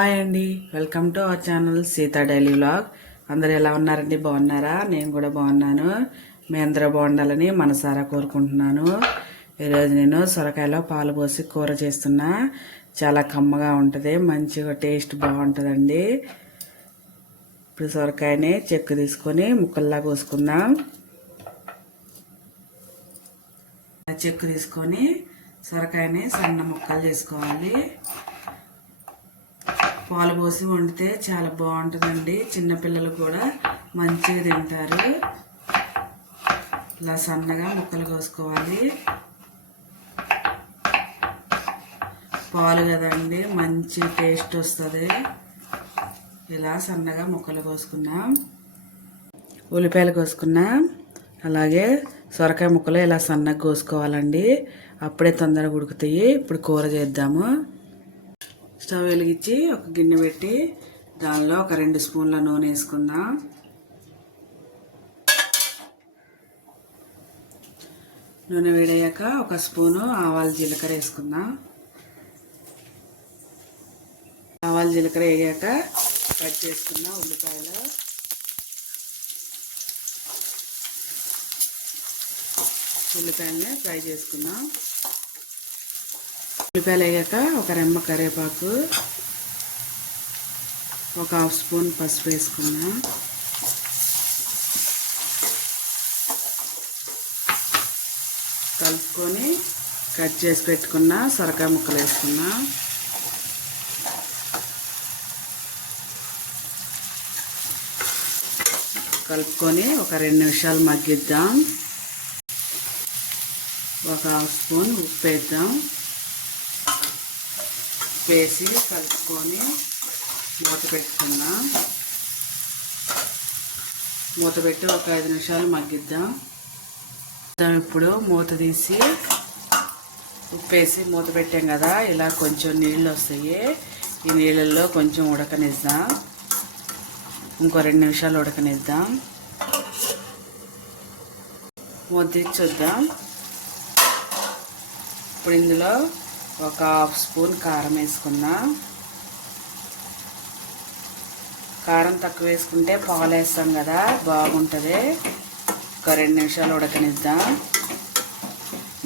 Hi అండి. Welcome to our channel Seetha daily vlog. అందరు ఎలా ఉన్నారండి? బాగున్నారా? నేను కూడా బాగున్నాను. మీ అందరూ బాగుండాలని మనసారా కోరుకుంటున్నాను. ఈరోజు నేను సొరకాయలో పాలు పోసి కూర చేస్తున్నా. చాలా కమ్మగా ఉంటుంది. మంచిగా టేస్ట్ బాగుంటుందండి. ఇప్పుడు సొరకాయని చెక్కు తీసుకొని ముక్కల్లా కోసుకుందాం. చెక్కు తీసుకొని సొరకాయని సన్న ముక్కలు చేసుకోవాలి. పాలు పోసి వండితే చాలా బాగుంటుందండి. చిన్నపిల్లలు కూడా మంచిగా తింటారు. ఇలా సన్నగా ముక్కలు కోసుకోవాలి. పాలు కదండి మంచి టేస్ట్ వస్తుంది. ఇలా సన్నగా ముక్కలు కోసుకున్నాం. ఉల్లిపాయలు కోసుకున్నాం. అలాగే సొరకాయ ముక్కలు ఇలా సన్నగా కోసుకోవాలండి. అప్పుడే తొందరగా ఉడుకుతాయి. ఇప్పుడు కూర చేద్దాము. స్టవ్ వెలిగించి ఒక గిన్నె పెట్టి దానిలో ఒక రెండు స్పూన్ల నూనె వేసుకుందాం. నూనె వేడయ్యాక ఒక స్పూను ఆవాలు జీలకర్ర వేసుకుందాం. ఆవాల జీలకర్ర వేయాక కట్ చేసుకుందాం ఉల్లిపాయలు. ఉల్లిపాయలని ఫ్రై చేసుకుందాం. ఉల్లిపాయలు వేయక ఒక రెమ్మ కరివేపాకు ఒక హాఫ్ స్పూన్ పసుపు వేసుకున్నా. కలుపుకొని కట్ చేసి పెట్టుకున్న సొరకాయ ముక్కలు వేసుకున్నా. కలుపుకొని ఒక రెండు నిమిషాలు మగ్గిద్దాం. ఒక హాఫ్ స్పూన్ ఉప్పు వేద్దాం. వేసి కలుపుకొని మూత పెట్టుకుందాం. మూత పెట్టి ఒక ఐదు నిమిషాలు మగ్గిద్దాం. దాని ఇప్పుడు మూత తీసి ఉప్పేసి మూత పెట్టాం కదా ఇలా కొంచెం నీళ్ళు వస్తాయి. ఈ నీళ్ళల్లో కొంచెం ఉడకనిద్దాం. ఇంకో రెండు నిమిషాలు ఉడకనిద్దాం. మూత తీసి చూద్దాం. ఇప్పుడు ఇందులో ఒక హాఫ్ స్పూన్ కారం వేసుకున్నా. కారం తక్కువ వేసుకుంటే పాలు వేస్తాం కదా బాగుంటుంది. ఒక రెండు నిమిషాలు ఉడకనిద్దాం.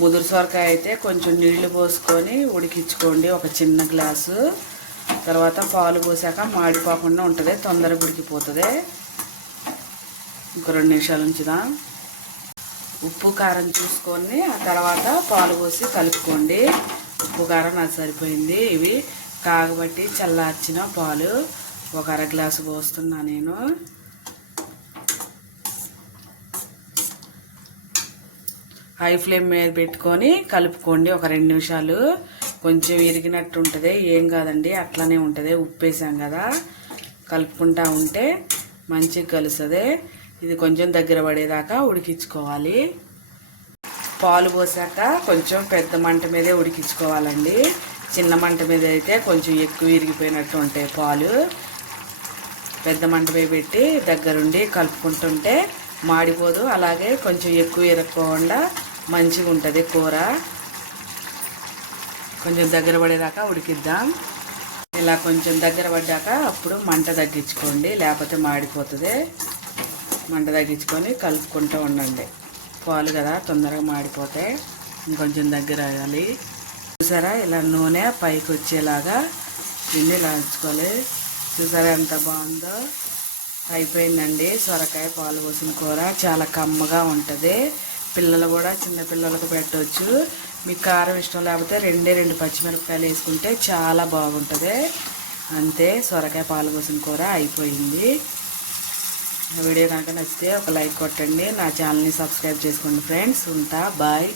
ముదురు సొరకాయ అయితే కొంచెం నీళ్ళు పోసుకొని ఉడికించుకోండి ఒక చిన్న గ్లాసు. తర్వాత పాలు పోసాక మాడిపోకుండా ఉంటుంది తొందరగా ఉడికిపోతుంది. ఇంకో రెండు నిమిషాలు ఉంచుదాం. ఉప్పు కారం చూసుకొని ఆ తర్వాత పాలు పోసి కలుపుకోండి. ఉప్పు కారం నాకు సరిపోయింది. ఇవి కాగబట్టి చల్లార్చిన పాలు. ఒక అర గ్లాసు పోస్తున్నా నేను. హై ఫ్లేమ్ మీద పెట్టుకొని కలుపుకోండి ఒక రెండు నిమిషాలు. కొంచెం ఇరిగినట్టు ఉంటుంది. ఏం కాదండి అట్లానే ఉంటుంది. ఉప్పు వేసాం కదా. కలుపుకుంటా ఉంటే మంచిగా కలుస్తుంది. ఇది కొంచెం దగ్గర పడేదాకా ఉడికించుకోవాలి. పాలు పోసాక కొంచెం పెద్ద మంట మీదే ఉడికించుకోవాలండి. చిన్న మంట మీద అయితే కొంచెం ఎక్కువ ఇరిగిపోయినట్టు ఉంటాయి పాలు. పెద్ద మంట మీద పెట్టి దగ్గరుండి కలుపుకుంటుంటే మాడిపోదు. అలాగే కొంచెం ఎక్కువ ఇరక్కోకుండా మంచిగా ఉంటుంది కూర. కొంచెం దగ్గర పడేదాకా ఉడికిద్దాం. ఇలా కొంచెం దగ్గర పడ్డాక అప్పుడు మంట తగ్గించుకోండి. లేకపోతే మాడిపోతుంది. మంట తగ్గించుకొని కలుపుకుంటూ ఉండండి. పాలు కదా తొందరగా మాడిపోతే ఇంకొంచెం దగ్గర అయ్యాలి. చూసారా? ఇలా నూనె పైకి వచ్చేలాగా పిండి లాంచుకోవాలి. చూసారా ఎంత బాగుందో? అయిపోయిందండి. సొరకాయ పాలు పోసిన కూర చాలా కమ్మగా ఉంటుంది. పిల్లలు కూడా చిన్న పిల్లలకు పెట్టవచ్చు మీకు కారం ఇష్టం లేకపోతే రెండే రెండు పచ్చిమిరపకాయలు వేసుకుంటే చాలా బాగుంటుంది. అంతే సొరకాయ పాలు పోసిన కూర అయిపోయింది. వీడియో కనుక నచ్చితే ఒక లైక్ కొట్టండి. నా ఛానల్ని సబ్స్క్రైబ్ చేసుకోండి ఫ్రెండ్స్. ఉంటా బాయ్.